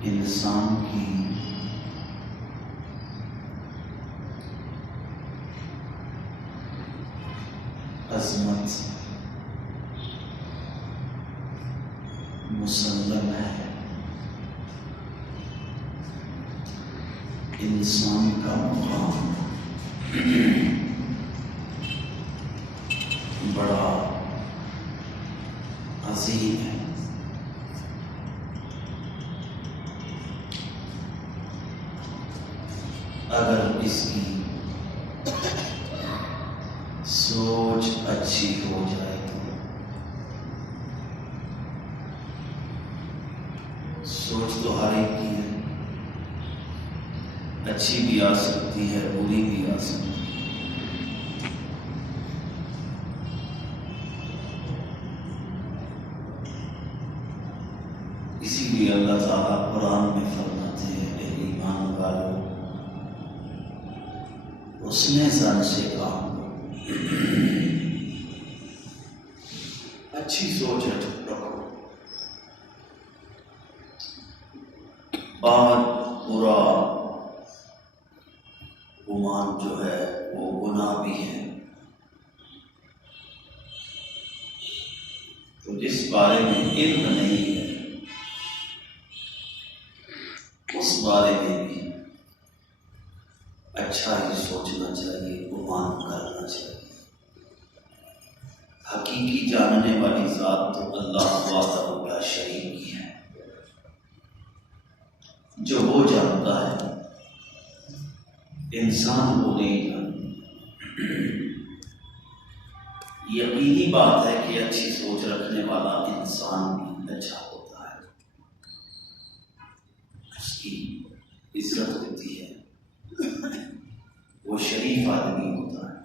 انسان کی عظمت مسلم ہے، انسان کا مقام بڑا عظیم ہے۔ اگر اس کی سوچ اچھی ہو جائے تو سوچ تو ہر ایک کی ہے، اچھی بھی آ سکتی ہے، بری بھی آ سکتی ہے۔ اسی لیے اللہ تعالیٰ قرآن میں فرماتے ہیں اے ایمان والو، اس نے زن سے کہا اچھی سوچ رکھو، اور برا گمان جو ہے وہ گناہ بھی ہے۔ تو جس بارے میں علم نہیں ہے اس بارے میں بھی اچھا ہی سوچنا چاہیے، گمان کرنا چاہیے۔ حقیقی جاننے والی ذات تو اللہ وحدہ لا شریک کی ہے، جو وہ جانتا ہے انسان وہ نہیں جانتا۔ یقینی بات ہے کہ اچھی سوچ رکھنے والا انسان بھی اچھا ہوتا ہے، اس کی عزت ہوتی ہے، وہ شریف آدمی ہوتا ہے۔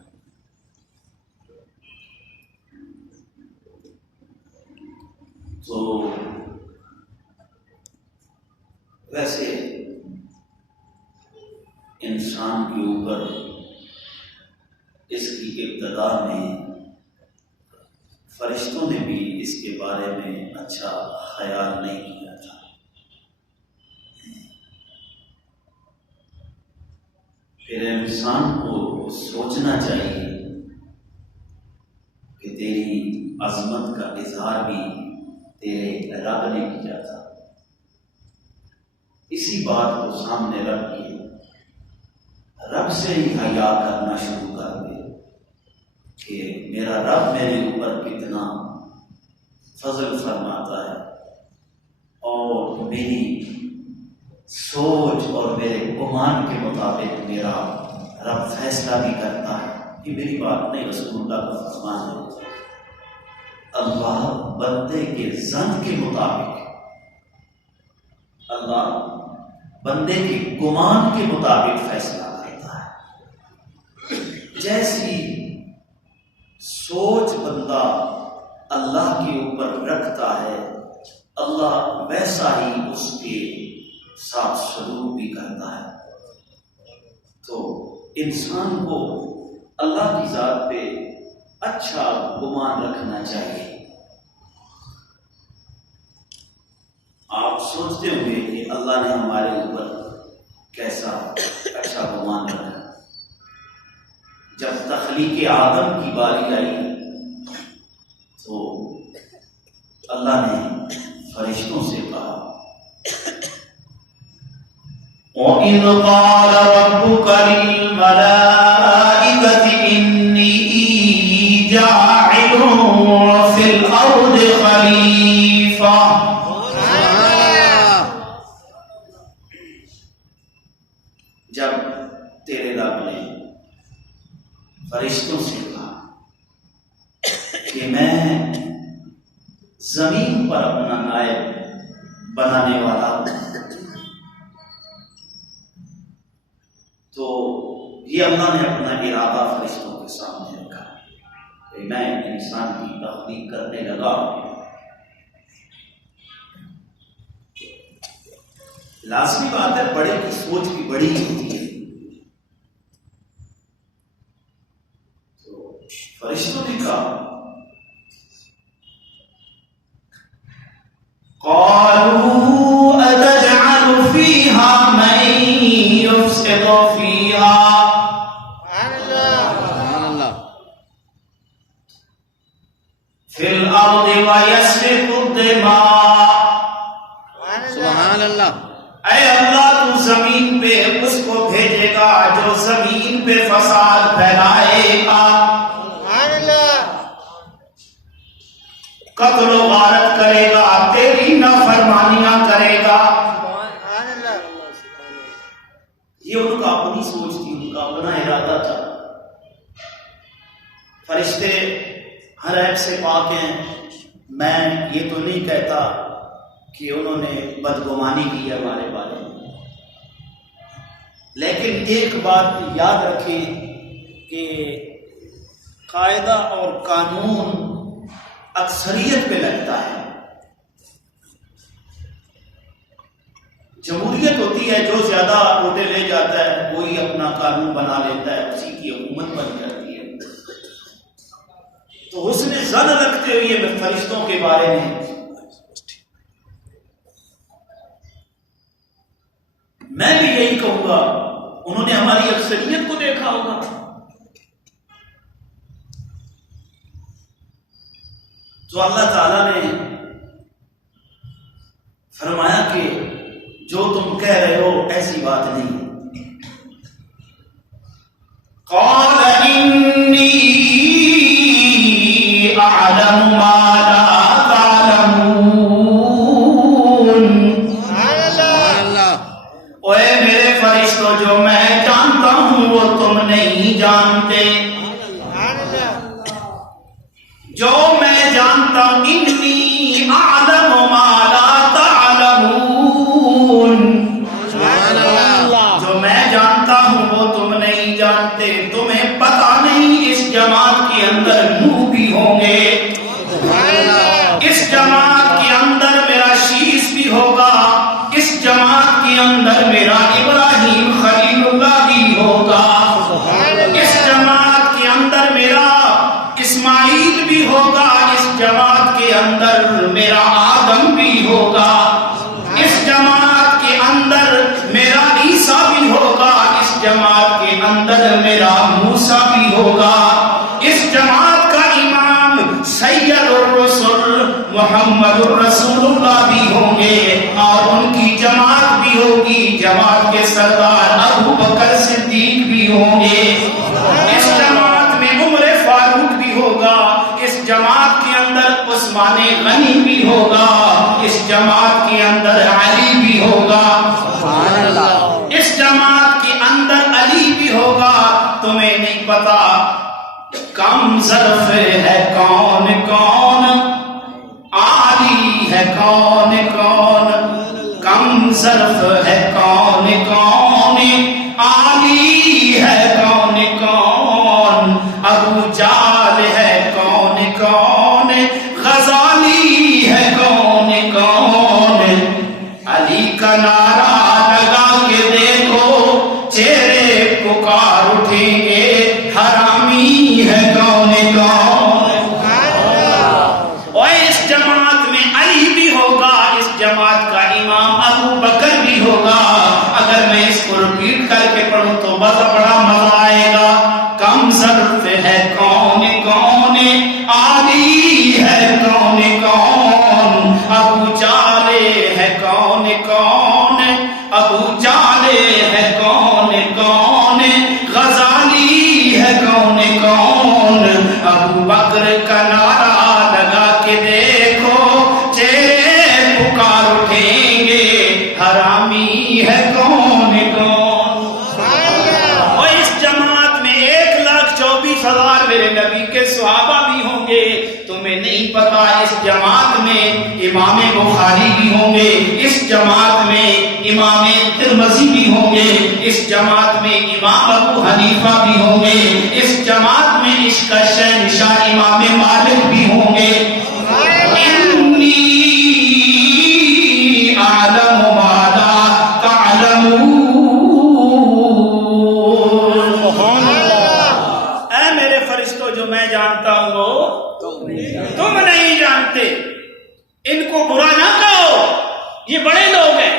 تو ویسے انسان کے اوپر اس کی ابتدا میں فرشتوں نے بھی اس کے بارے میں اچھا خیال نہیں کیا تھا۔ پھر انسان کو سوچنا چاہیے کہ تیری عظمت کا اظہار بھی تیرے رب نے کیا تھا۔ اسی بات کو سامنے رکھ کے رب سے ہی حیا کرنا شروع کر دے کہ میرا رب میرے اوپر کتنا فضل فرماتا ہے، اور میری سوچ اور میرے گمان کے مطابق میرا رب فیصلہ بھی کرتا ہے۔ یہ میری بات نہیں، رسول اللہ کا فرمان ہے۔ اللہ بندے کے ظن کے مطابق، اللہ بندے کے گمان کے مطابق فیصلہ کرتا ہے۔ جیسی سوچ بندہ اللہ کے اوپر رکھتا ہے، اللہ ویسا ہی اس کے ساتھ سلوک بھی کرتا ہے۔ تو انسان کو اللہ کی ذات پہ اچھا گمان رکھنا چاہیے۔ آپ سوچتے ہوں گے کہ اللہ نے ہمارے اوپر کیسا اچھا گمان رکھا۔ جب تخلیق آدم کی باری آئی تو اللہ نے فرشتوں سے کہا وَإِذْ قَالَ رَبُّكَ لِلْمَلَائِكَةِ إِنِّي جَاعِلٌ فِي الْأَرْضِ خَلِيفَةً۔ جب تیرے رب نے فرشتوں سے کہا کہ میں زمین پر اپنا نائب بنانے والا ہوں، تو یہ اللہ نے اپنا ارادہ فرشتوں کے سامنے رکھا کہ میں انسان کی تخلیق کرنے لگا۔ لازمی بات ہے، بڑے کی سوچ بھی بڑی ہوتی ہے۔ تو فرشتوں نے کہا قالوا أتجعل فيها من يفسد فيها في الأرض ويسفك الدماء. سبحان اللہ. اے اللہ تو زمین پہ اس کو بھیجے گا جو زمین پہ فساد پھیلائے گا، قتل و غارت کرے گا، تیری نافرمانیاں کرے گا. یہ ان کا اپنی سوچ تھی، ان کا اپنا ارادہ تھا. فرشتے ہر عیب سے پاک ہیں. میں یہ تو نہیں کہتا کہ انہوں نے بدگمانی کی ہے ہمارے بارے میں، لیکن ایک بات یاد رکھیں کہ قاعدہ اور قانون اکثریت پہ لگتا ہے. جمہوریت ہوتی ہے، جو زیادہ ووٹیں لے جاتا ہے وہی اپنا قانون بنا لیتا ہے، اسی کی حکومت بن جاتی ہے. تو حسن ظن رکھتے ہوئے میں فرشتوں کے بارے میں میں بھی یہی کہوں گا، انہوں نے ہماری اکثریت کو دیکھا ہوگا. تو اللہ تعالیٰ نے فرمایا کہ جو تم کہہ رہے ہو ایسی بات نہیں. قال انی اعلم ما لا تعلمون. اوے میرے فرشتوں، جو میں جانتا ہوں وہ تم نہیں جانتے. جو میں جانتا ہوں، انی اعلم ما لا تعلمون. جو میں جانتا ہوں وہ تم نہیں جانتے. تمہیں پتہ نہیں اس جماعت کے اندر نوح بھی ہوں گے، اس جماعت کے اندر میرا شیش بھی ہوگا، اس جماعت کے اندر میرا ابراہیم خلیل اللہ بھی ہوگا، اس جماعت کے اندر میرا اسماعیل بھی ہوگا، اس جماعت کے اندر میرا آدم بھی ہوگا، اس جماعت کے اندر میرا عیسیٰ بھی ہوگا، اس جماعت کے اندر میرا موسیٰ بھی ہوگا. اس جماعت کا امام سید الرسل محمد الرسول اللہ بھی ہوں گے، اور ان کی جماعت بھی ہوگی، جماعت کے سردار ابو بکر صدیق بھی ہوں گے. اس جماعت میں عمر فاروق بھی ہوگا، اس جماعت کے اندر عثمان غنی بھی ہوگا، اس جماعت کے اندر علی بھی ہوگا، اس جماعت کے اندر علی بھی ہوگا. تمہیں نہیں پتا کم ظرف ہے کون کون، علی ہے کون کون، کم ظرف ہے کون کون، علی ہے کون کون، ابو جال ہے کون کون، غزالی ہے کون کون. علی کا نعرہ لگا کے دیکھو، چہرے پکار اٹھیں گے، حرامی ہے کون کون. اور اس جماعت میں علی بھی ہوگا، اس جماعت کا امام ابو بکر بھی ہوگا. اگر میں اس کو ریپیٹ کر کے پڑھوں تو بڑا مزہ آئے گا. کم ظرف ہے کون کون، علی ہے کون کون، ابو جالے ہے کون کون، ابو جالے ہے کون کون، غزالی ہے کون کون. ابو بکر کا نعرہ لگا کے دیکھو، چہرے پکار اٹھیں گے، حرامی ہے کون کون. اور اس جماعت میں 1,24,000 میرے نبی کے صحابہ بھی ہوں گے. تمہیں نہیں پتا اس جماعت میں امام بخاری بھی ہوں گے، اس جماعت میں امام ترمذی بھی ہوں گے، اس جماعت میں امام ابو حنیفہ بھی ہوں گے، اس جماعت میں عشق کا شہنشاہ امام مالک بھی ہوں گے. انی اعلم ما لا تعلمون. اے میرے فرشتوں، جو میں جانتا ہوں وہ تم نہیں جانتے. ان کو برا نہ کہو، یہ بڑے لوگ ہیں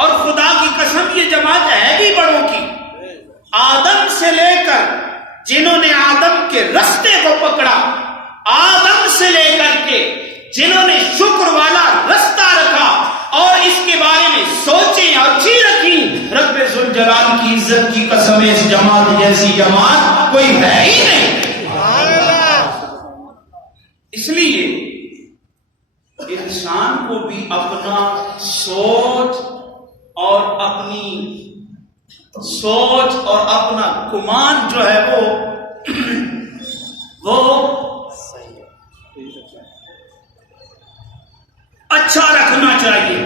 اور خدا کی قسم یہ جماعت ہے بھی بڑوں کی، آدم سے لے کر جنہوں نے آدم کے رستے کو پکڑا، آدم سے لے کر کے جنہوں نے شکر والا رستہ رکھا اور اس کے بارے میں سوچیں اچھی رکھی، رب ذوالجلال کی عزت کی قسم اس جماعت جیسی جماعت کوئی ہے ہی نہیں۔ اس لیے انسان کو بھی اپنا سوچ اور اپنا گمان جو ہے وہ اچھا رکھنا چاہیے۔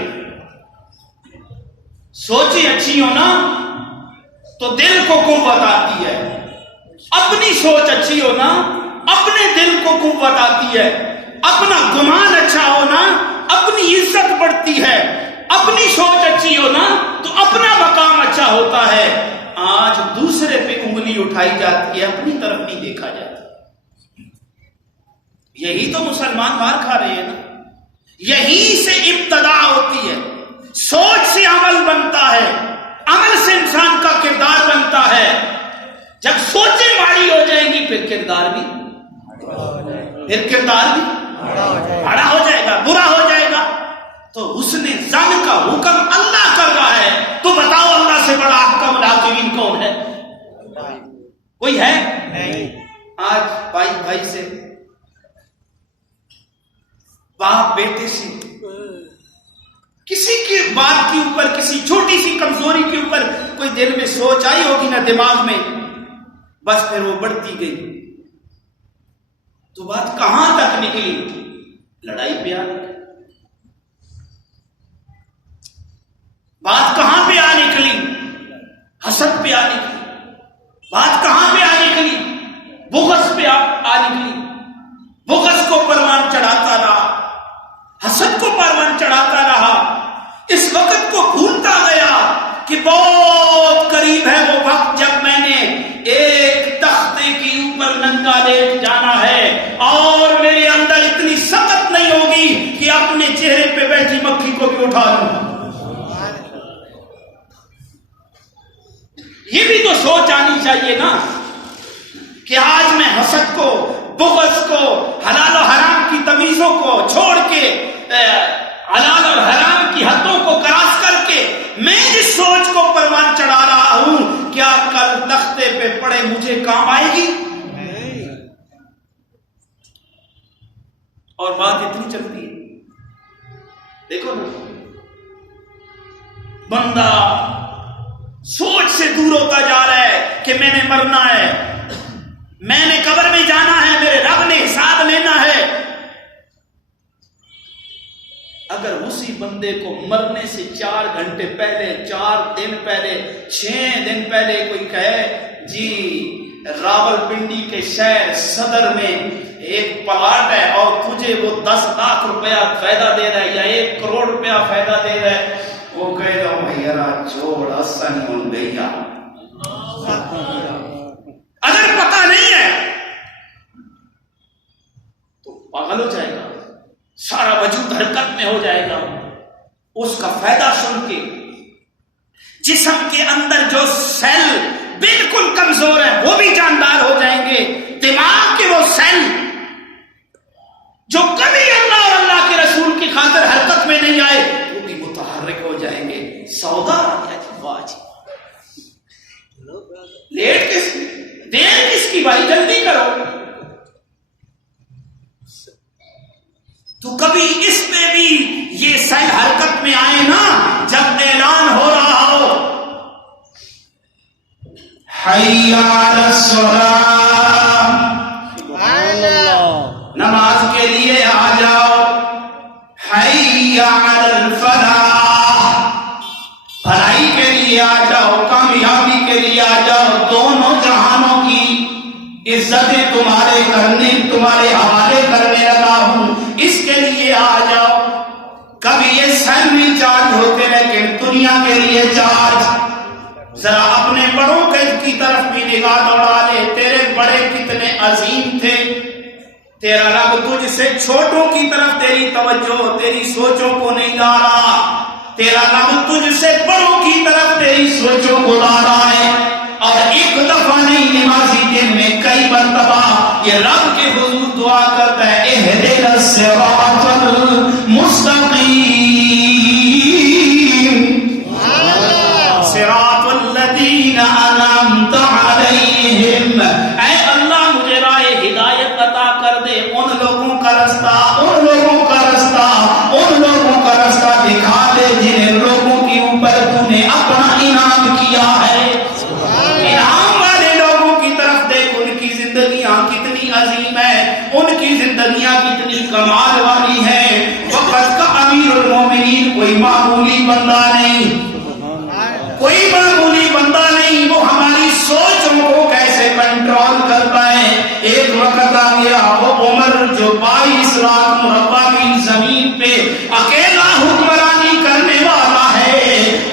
سوچیں اچھی ہو نا تو دل کو قوت آتی ہے، اپنی سوچ اچھی ہو نا اپنے دل کو قوت آتی ہے، اپنا گمان اچھا ہو نا اپنی عزت بڑھتی ہے، اپنی سوچ اچھی ہو نا تو اپنا مقام اچھا ہوتا ہے۔ آج دوسرے پہ انگلی اٹھائی جاتی ہے، اپنی طرف نہیں دیکھا جاتا۔ یہی تو مسلمان مار کھا رہے ہیں نا، یہی سے ابتدا ہوتی ہے۔ سوچ سے عمل بنتا ہے، عمل سے انسان کا کردار بنتا ہے۔ جب سوچیں ماڑی ہو جائیں گی پھر کردار بھی بڑا ہو جائے گا، برا ہو جائے گا۔ تو حسن ظن کا حکم اللہ کر رہا ہے، تو بتاؤ اللہ سے بڑا احکم الحاکمین کون ہے؟ کوئی ہے نہیں۔ آج بھائی سے، باپ بیٹے سے، کسی کی بات کے اوپر، کسی چھوٹی سی کمزوری کے اوپر کوئی دل میں سوچ آئی ہوگی نا دماغ میں، بس پھر وہ بڑھتی گئی تو بات کہاں تک نکلی؟ لڑائی پہ آ نکلی۔ بات کہاں پہ آ نکلی؟ حسد پہ آ نکلی۔ بات کہاں پہ آ نکلی؟ بغض پہ آ نکلی۔ بغض کو پروان چڑھاتا رہا، حسد کو پروان چڑھاتا رہا، اس وقت کو بھولتا گیا کہ بہت قریب ہے وہ وقت جب میں نے ایک تختے کے اوپر ننگا لیٹ جانا ہے اور میرے اندر اتنی سخت نہیں ہوگی کہ اپنے چہرے پہ بیٹھی مکھی کو بھی اٹھا لوں۔ یہ بھی تو سوچ آنی چاہیے نا کہ آج میں حسد کو، بغض کو، حلال و حرام کی تمیزوں کو چھوڑ کے، حلال اور حرام کی حدوں کو کراس کر کے میں جس سوچ کو پروان چڑھا رہا ہوں، کیا کل تختے پہ پڑے مجھے کام آئے گی؟ اور بات اتنی چلتی ہے، دیکھو نا، بندہ سوچ سے دور ہوتا جا رہا ہے کہ میں نے مرنا ہے، میں نے قبر میں جانا ہے، میرے رب نے حساب لینا ہے۔ اگر اسی بندے کو مرنے سے 4 گھنٹے پہلے، 4 دن پہلے، 6 دن پہلے کوئی کہے جی راولپنڈی کے شہر صدر میں ایک پلاٹ ہے اور تجھے وہ 10 لاکھ روپیہ فائدہ دے رہا ہے یا 1 کروڑ روپیہ فائدہ دے رہا ہے، وہ کہے گا بھیا چھوڑ اسن من گیا۔ اگر پتہ نہیں ہے تو پاگل ہو جائے گا، سارا وجود حرکت میں ہو جائے گا۔ اس کا فائدہ سن کے جسم کے اندر جو سیل بالکل کمزور ہیں وہ بھی جاندار ہو جائیں گے، دماغ کے وہ سیل جو کبھی اللہ اور اللہ کے رسول کی خاطر حرکت میں نہیں آئے وہ بھی متحرک ہو جائیں گے۔ سودا لیٹ کس کی، دیر کس کی بھائی، جلدی کرو۔ تو کبھی اس میں بھی یہ سیل حرکت میں آئے نا جب اعلان ہو رہا ہو حی علی الصلاۃ، نماز کے لیے آ جاؤ، حی علی الفلاح، بھلائی کے لیے آ جاؤ، کامیابی کے لیے آ جاؤ، دونوں جہانوں کی عزتیں تمہارے حوالے کرنے لگا ہوں، اس کے لیے آ جاؤ۔ کبھی یہ سیل بھی چارج ہوتے لیکن دنیا کے لیے چارج۔ ذرا اپنے بڑوں کی طرف بھی نگاہ دوڑا لے، تیرے بڑے کتنے عظیم تھے، تیرا رب تجھ سے چھوٹوں کی طرف تیری توجہ، تیری سوچوں کو نہیں لا رہا۔ تیرا رب تجھ سے بڑوں کی طرف تیری سوچوں کو لا رہا ہے، اور ایک دفعہ نہیں نمازی دن میں کئی مرتبہ یہ رب کے حضور دعا کرتا ہے، اہدنا الصراط المستقیم، صراط الذین انعمت علیہم، اے اللہ مجھے راہ ہدایت عطا کر دے، ان لوگوں کا رستہ، ان لوگوں کا رستہ، ان لوگوں کا رستہ دکھا دے جن لوگوں کے اوپر تو نے اپنا انعام کیا ہے۔ انعام والے لوگوں کی طرف دیکھ، ان کی زندگیاں کتنی عظیم ہیں، ان کی زندگیاں کتنی کمال والی ہیں۔ وقت کا امیر المومنین کوئی معمولی بندہ نہیں، کوئی معمولی بندہ نہیں، وہ ہماری سوچوں کو کیسے کنٹرول کرتا ہے۔ ایک وقت آ گیا وہ عمر جو 22 لاکھ مربع کی زمین پہ اکیلا حکمرانی کرنے والا ہے،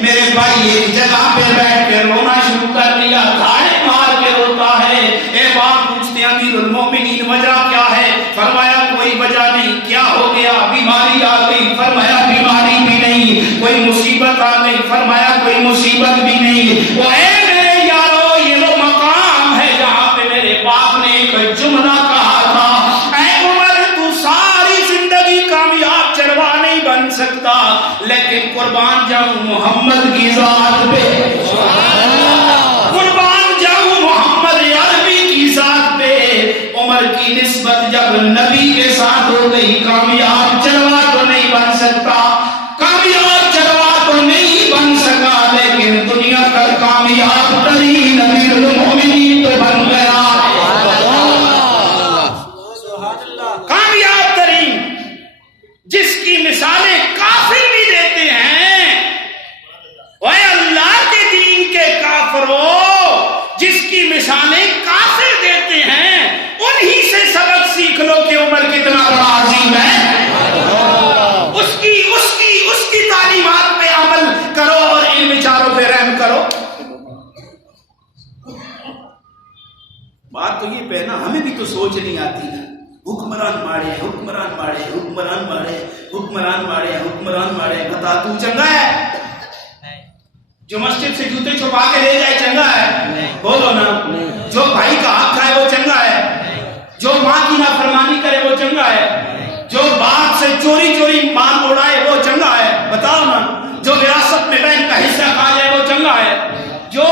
میرے بھائی ایک جگہ پہ بیٹھ کے رونا شروع کر دیا، دھاڑے مار کے روتا ہے۔ اے باپ پوچھتے امیر المومنین وجہ کیا ہے؟ فرمایا کوئی وجہ نہیں۔ کیا ہو گیا؟ بیماری آ گئی۔ فرمایا بیماری بھی نہیں۔ کوئی مصیبت آ گئی؟ فرمایا کوئی مصیبت بھی نہیں۔ وہ اے میرے یارو، یہ وہ مقام ہے جہاں پہ میرے باپ نے ایک جملہ کہا تھا، اے عمر تو ساری زندگی کامیاب چرواہ نہیں بن سکتا، لیکن قربان جاؤں محمد کی ذات پہ، قربان جاؤں محمد عربی کی ذات پہ۔ عمر کی نسبت جب نبی کے ساتھ ہو گئی، کامیاب چرواہ تو نہیں بن سکتا، کامیاب چرواہ تو نہیں بن سکا، لیکن دنیا کا کامیاب ترین امیر المومنین تو بن گیا، کامیاب ترین، جس کی مثالیں کافر بھی دیتے ہیں۔ اے اللہ کے دین کے کافروں، جس کی مثالیں کافر دیتے ہیں، انہی سے سبق سیکھ لو کہ عمر کتنا بڑا عظیم ہے۔ اس کی تعلیمات پہ عمل کرو اور ان بیچاروں پہ رحم کرو۔ بات تو یہ پہنا ہمیں بھی تو سوچ نہیں آتی نا، حکمران ماڑے، حکمران ماڑے، حکمران ماڑے، حکمران ماڑے، حکمران ماڑے، بتا تو چنگا ہے؟ جو مسجد سے جوتے چھپا کے لے جائے چنگا ہے؟ بولو نا۔ جو بھائی کا حق کھائے وہ چنگا ہے؟ جو ماں کی نافرمانی کرے وہ چنگا ہے؟ جو باپ سے چوری چوری مال اڑائے وہ چنگا ہے؟ بتاؤ نا۔ جو وراثت میں بہن کا حصہ کھا جائے وہ چنگا ہے؟ جو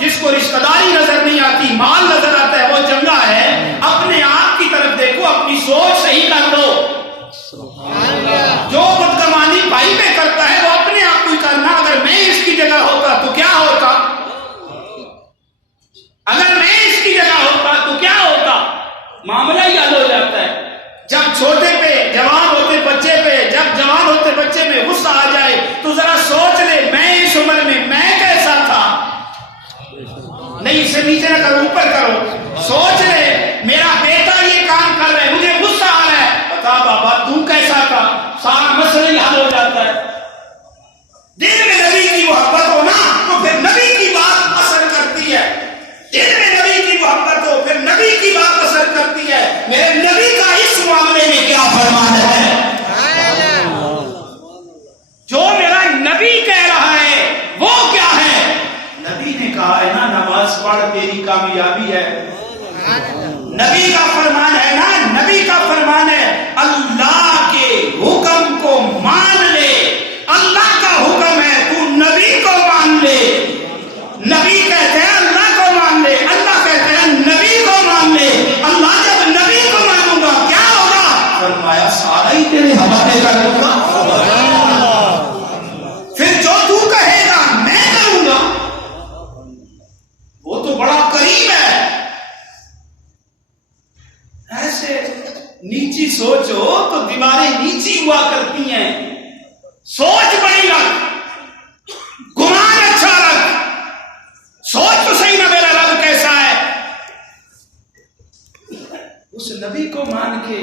جس کو رشتہ داری نظر نہیں آتی، مال نظر آتا ہے، وہ چنگا ہے؟ اپنے آپ کی طرف دیکھو، اپنی سوچ صحیح کر لو۔ جو بدگمانی بھائی میں کرتا ہے وہ اپنے آپ کو ہی کرنا۔ اگر میں اس کی جگہ ہوتا تو کیا ہوتا؟ اگر میں اس کی جگہ ہوتا تو کیا ہوتا؟ معاملہ ہی حل ہو جاتا ہے۔ جب چھوٹے پہ، جوان ہوتے بچے پہ، جب جوان ہوتے بچے میں غصہ آ جائے تو ذرا سوچ لے، میں اس عمر میں کیسا تھا؟ نہیں، اسے نیچے نہ کرو، اوپر کرو۔ سوچ لے، میرا بیٹا یہ کام کر رہا ہے، مجھے غصہ آ رہا ہے، بتا بابا تو کیسا تھا؟ سارا مسئلہ ہی حل ہو جاتا ہے۔ دل میں نبی کی محبت ہو نا تو پھر نبی کی بات اثر کرتی ہے، دل میں نبی کی محبت ہو پھر نبی کی بات اثر کرتی ہے۔ میرے نبی کا اس معاملے میں کیا فرمان ہے؟ جو میرا نبی کہہ رہا ہے وہ کیا ہے؟ نبی نے کہا ہے نا، نماز پڑھ تیری کامیابی ہے۔ نبی کا فرمان ہے نا، نبی کا فرمان ہے اللہ کے حکم کو مان لے۔ اللہ کا حکم ہے تو نبی کو مان لے۔ نبی کہتے ہیں اللہ کو مان لے، اللہ کہتے ہیں نبی کو مان لے۔ اللہ جب نبی کو مانوں گا کیا ہوگا؟ فرمایا سارا ہی تیرے حوالے کر دوں گا، پھر جو تو کہے گا میں کروں گا۔ وہ تو بڑا کریم ہے۔ ایسے نیچی سوچو تو دیواریں نیچی ہوا کرتی ہیں۔ سوچ بڑی رکھ، گمان اچھا رکھ، سوچ تو صحیح نہ میرا رب کیسا ہے۔ اس نبی کو مان کے،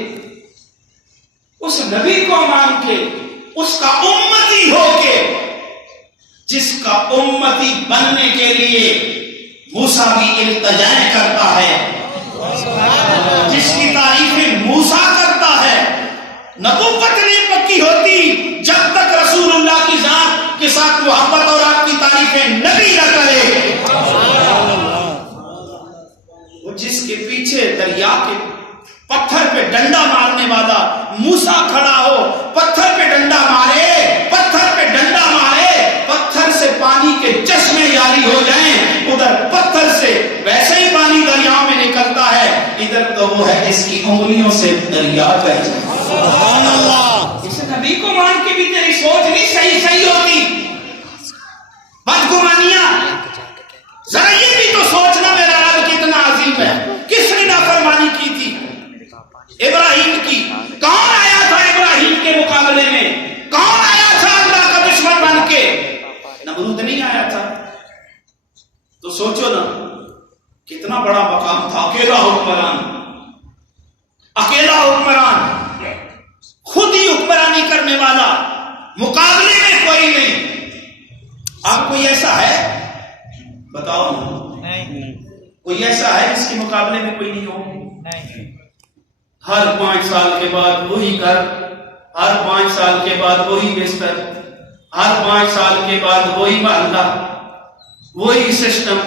اس نبی کو مان کے، اس کا امتی ہو کے، جس کا امتی بننے کے لیے موسیٰ بھی التجا کرتا ہے، جس کی تعریفیں موسیٰ کرتا ہے۔ نبوت نہیں پکی ہوتی جب تک رسول اللہ کی ذات محبت اور آپ کی تعریفیں نبی نہ کرے؟ وہ جس کے پیچھے دریا کے پتھر پہ ڈنڈا مارنے والا موسیٰ کھڑا ہو، پتھر پہ ڈنڈا مارے، پتھر پہ ڈنڈا مارے، پتھر سے پانی کے چشمے جاری ہو جائیں، ادھر پتھر سے ویسے ہی پانی دریا میں نکلتا ہے، ادھر تو وہ ہے اس کی انگلیوں سے دریا بہہ جائے۔ سبحان اللہ۔ اس نبی کو مان کے بھی تیری سوچ نہیں صحیح ہوتی، بدگمانیاں۔ ذرا یہ بھی تو سوچنا میرا رب کتنا عظیم ہے، کس نے نافرمانی کی تھی؟ ابراہیم کی۔ کون آیا تھا ابراہیم کے مقابلے میں؟ کون آیا تھا اللہ کا دشمن بن کے؟ نمرود نہیں آیا تھا۔ تو سوچو نا کتنا بڑا مقام تھا، اکیلا حکمران، اکیلا حکمران، خود ہی حکمرانی کرنے والا، مقابلے میں کوئی نہیں۔ اب کوئی ایسا ہے بتاؤ نا، کوئی ایسا ہے جس کے مقابلے میں کوئی نہیں ہو؟ ہر 5 سال کے بعد وہی گھر، ہر 5 سال کے بعد وہی بستر، ہر 5 سال کے بعد وہی محلہ، وہی سسٹم،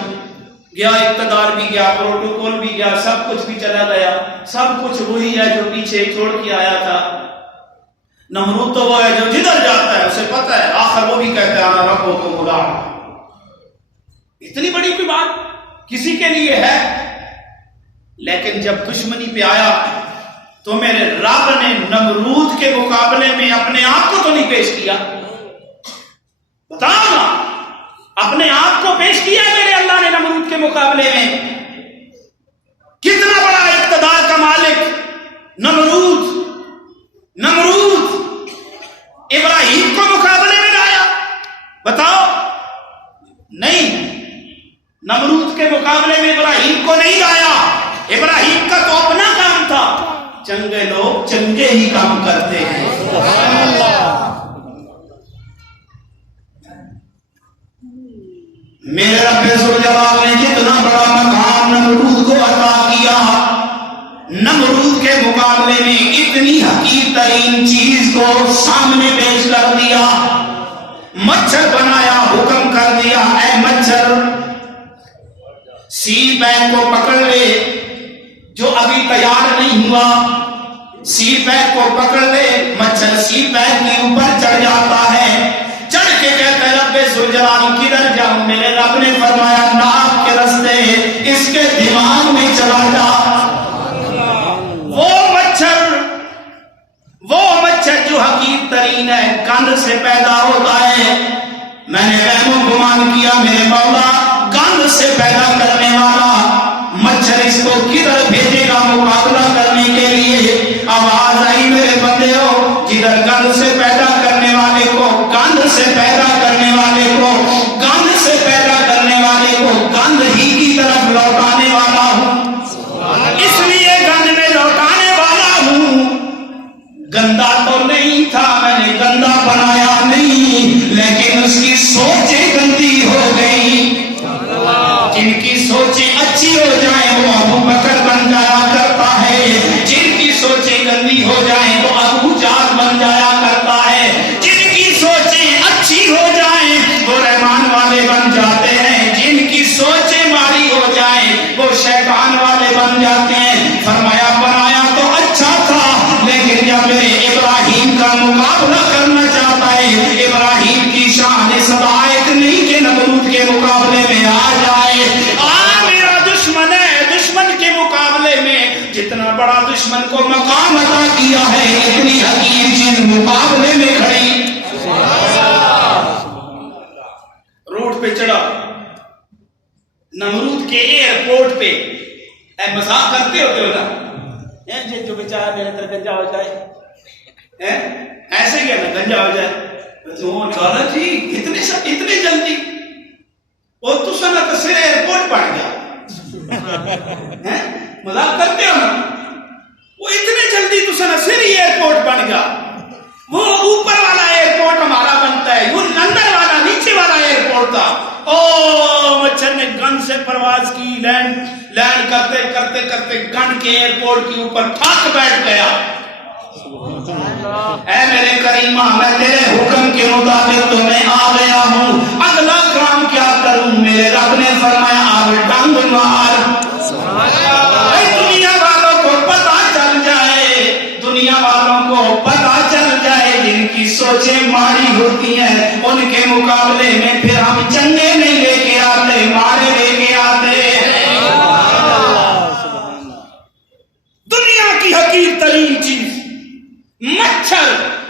گیا اقتدار بھی گیا، پروٹوکول بھی گیا، سب کچھ بھی چلا گیا، سب کچھ وہی ہے جو پیچھے چھوڑ کے آیا تھا۔ نمرود تو وہ ہے جو جدھر جاتا ہے اسے پتہ ہے، آخر وہ بھی کہتا ہے انا ربکم الاعلی۔ اتنی بڑی کوئی بات کسی کے لیے ہے؟ لیکن جب دشمنی پہ آیا تو میرے رب نے نمرود کے مقابلے میں اپنے آپ کو تو نہیں پیش کیا؟ بتاؤ نا، اپنے آپ کو پیش کیا میرے اللہ نے نمرود کے مقابلے میں؟ کتنا بڑا اقتدار کا مالک نمرود ابراہیم کو مقابلے میں لایا؟ بتاؤ، نہیں، نمرود کے مقابلے میں ابراہیم کو نہیں لایا۔ ابراہیم کا تو اپنا کام تھا، چنگے لوگ چنگے ہی کام کرتے ہیں۔ سبحان اللہ۔ میرے رب ذوالجلال نے جتنا بڑا مقام نمرود کو عطا کیا، نمرود کے مقابلے میں اتنی حقیر ترین چیز کو سامنے پیش کر دیا، مچھر بنایا، حکم کر دیا اے مچھر سی پیک کو پکڑ لے، جو ابھی تیار نہیں ہوا سی پیک کو پکڑ لے۔ مچھر سی پیک کے اوپر چڑھ جاتا ہے، چڑھ کے کہتا ہے رب ذوالجلال کدھر جاؤں؟ میرے رب نے فرمایا ناک کے رستے اس کے دماغ میں چلا جا۔ وہ مچھر جو حقیر ترین ہے، گند سے پیدا ہوتا ہے۔ میں نے وہم و گمان کیا میرے مولا گند سے پیدا کرنے والا مچھر اس کو کدھر بھیجے گا مقابلہ کرنے کے لیے؟ آواز آئی میرے بندے ہو، جدھر گند سے پیدا کرنے والے کو، گند سے پیدا کرنے والے کو، گند سے پیدا کرنے والے کو گند ہی کی طرف لوٹانے والا ہوں، اس لیے گند میں لوٹانے والا ہوں۔ گندا تو نہیں تھا، میں نے گندا بنایا نہیں، لیکن اس کی سوچیں گندی ہو گئی۔ جن کی سوچیں اچھی ہو جائیں وہ ابو بکر بن جایا کرتا ہے، جن کی سوچیں گندی ہو جائیں وہ ابو جہل بن جایا کرتا ہے، جن کی سوچیں اچھی ہو جائیں وہ رحمان والے بن جاتے ہیں، جن کی سوچیں ماری ہو جائیں وہ شیطان والے بن جاتے ہیں۔ فرمایا بنایا تو اچھا تھا، لیکن جب میرے ابراہیم کا مقابلہ کرنا چاہتا ہے، ابراہیم کی شان صدائق نہیں کہ نمرود کے مقابلے میں آ جائے۔ میرا دشمن ہے، دشمن کے مقابلے میں جتنا بڑا دشمن کو مقام عطا کیا ہے، اتنی حقیر چیز مقابلے میں کھڑی۔ روڈ پہ چڑھا نمرود کے ایئرپورٹ پہ، مذاق کرتے ہوتے ہو نا، جو بیچارہ میرے اندر گنجا ہو جائے، ایسے کیا نا گنجا ہو جائے تو چالا جی اتنے جلدی وہ تو سنا تو سر ایئرپورٹ پڑ گیا، مذاق کرتے ہو نا، وہ اتنے جلدی تو سنا سر ایئرپورٹ بن گیا۔ وہ اوپر والا ایئرپورٹ ہمارا بنتا ہے، وہ اندر والا نیچے والا ایئرپورٹ تھا۔ او مچھر نے گن سے پرواز کی، لینڈ کرتے کرتے کرتے گن کے ایئرپورٹ کے اوپر تھک بیٹھ گیا۔ اے میرے کریمہ میں تیرے حکم کے مطابق تو میں آ گیا ہوں، اگلا کام کیا کروں؟ میرے رب نے فرمایا اب ڈنگ مار۔ دنیا والوں کو پتا چل جائے، دنیا والوں کو پتا چل جائے جن کی سوچیں ماری ہوتی ہیں ان کے مقابلے میں پھر ہم چنگے نہیں لے کے آتے، مارے لے کے آتے۔ دنیا کی حقیر ترین چیز مچھر،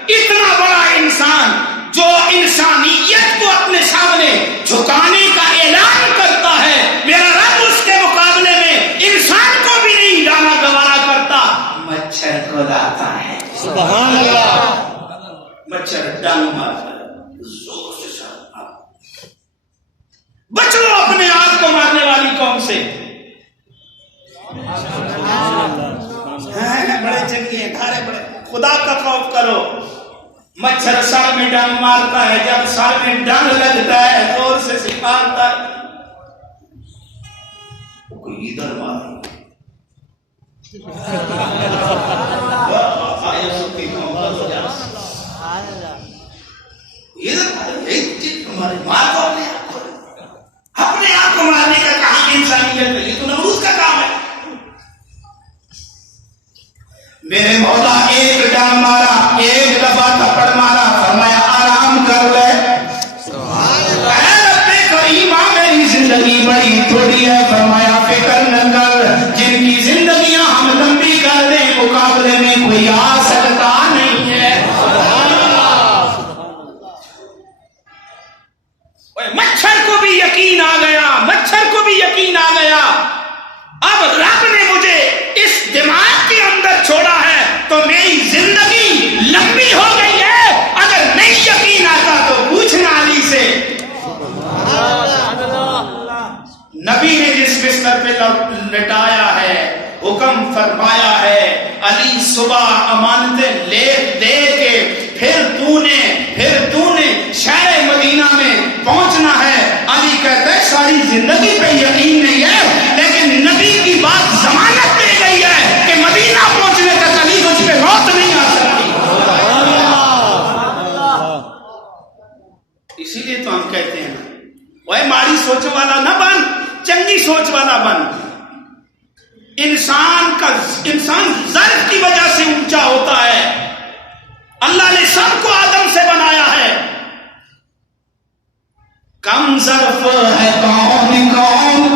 اتنا بڑا انسان جو انسانیت کو اپنے سامنے جھکانے کا اعلان کرتا ہے، میرا رب اس کے مقابلے میں انسان کو بھی نہیں لانا گوارا کرتا، مچھر کو لاتا ہے۔ سبحان اللہ۔ مچھر ڈنگ مارتا ہے، زور سے ساتھ بچ لو اپنے آپ کو مارنے والی قوم سے۔ بڑے چنگی ہیں، گھارے بڑے، خدا کا خوف کرو۔ مچھر سر میں ڈنگ مارتا ہے، جب سر میں ڈنگ لگتا ہے زور سے سکھاتا ہے، کوئی ادھر مارے اپنے آپ کو مارنے کا کہاں انسانیت ہے؟ یہ تو نمرود کا کام ہے۔ میرے مولا ایک ڈنگ مارا، ایک دفعہ تھپڑ مارا، فرمایا آرام کر لے۔ اے رب کریمہ میری زندگی بڑی تھوڑی ہے، فرمایا فکر نہ کر، جن کی زندگیاں ہم لمبی کر دیں مقابلے میں کوئی آ سکتا نہیں ہے۔ مچھر کو بھی یقین آ گیا، مچھر کو بھی یقین آ گیا، اب رب نے مجھے اس دماغ کے اندر چھوڑا ہے تو میری زندگی لمبی ہو گئی ہے، اگر نہیں یقین آتا تو پوچھنا علی سے۔ نبی نے جس بستر پہ لٹایا ہے حکم فرمایا ہے علی صبح امانتیں لے دے کے پھر تو نے شہر مدینہ میں پہنچنا ہے۔ علی کہتا ہے ساری زندگی پہ یقین نہیں ہے، لیکن نبی کی بات ضمانت دے گئی ہے کہ مدینہ پہنچنے تک علی مجھ پہ موت نہیں آ سکتی۔ اسی لیے تو ہم کہتے ہیں وہ ماری سوچ والا نہ بن، چنگی سوچ والا بن۔ انسان ظرف کی وجہ سے اونچا ہوتا ہے، اللہ نے سب کو آدم سے بنایا ہے۔ کم ظرف ہے کون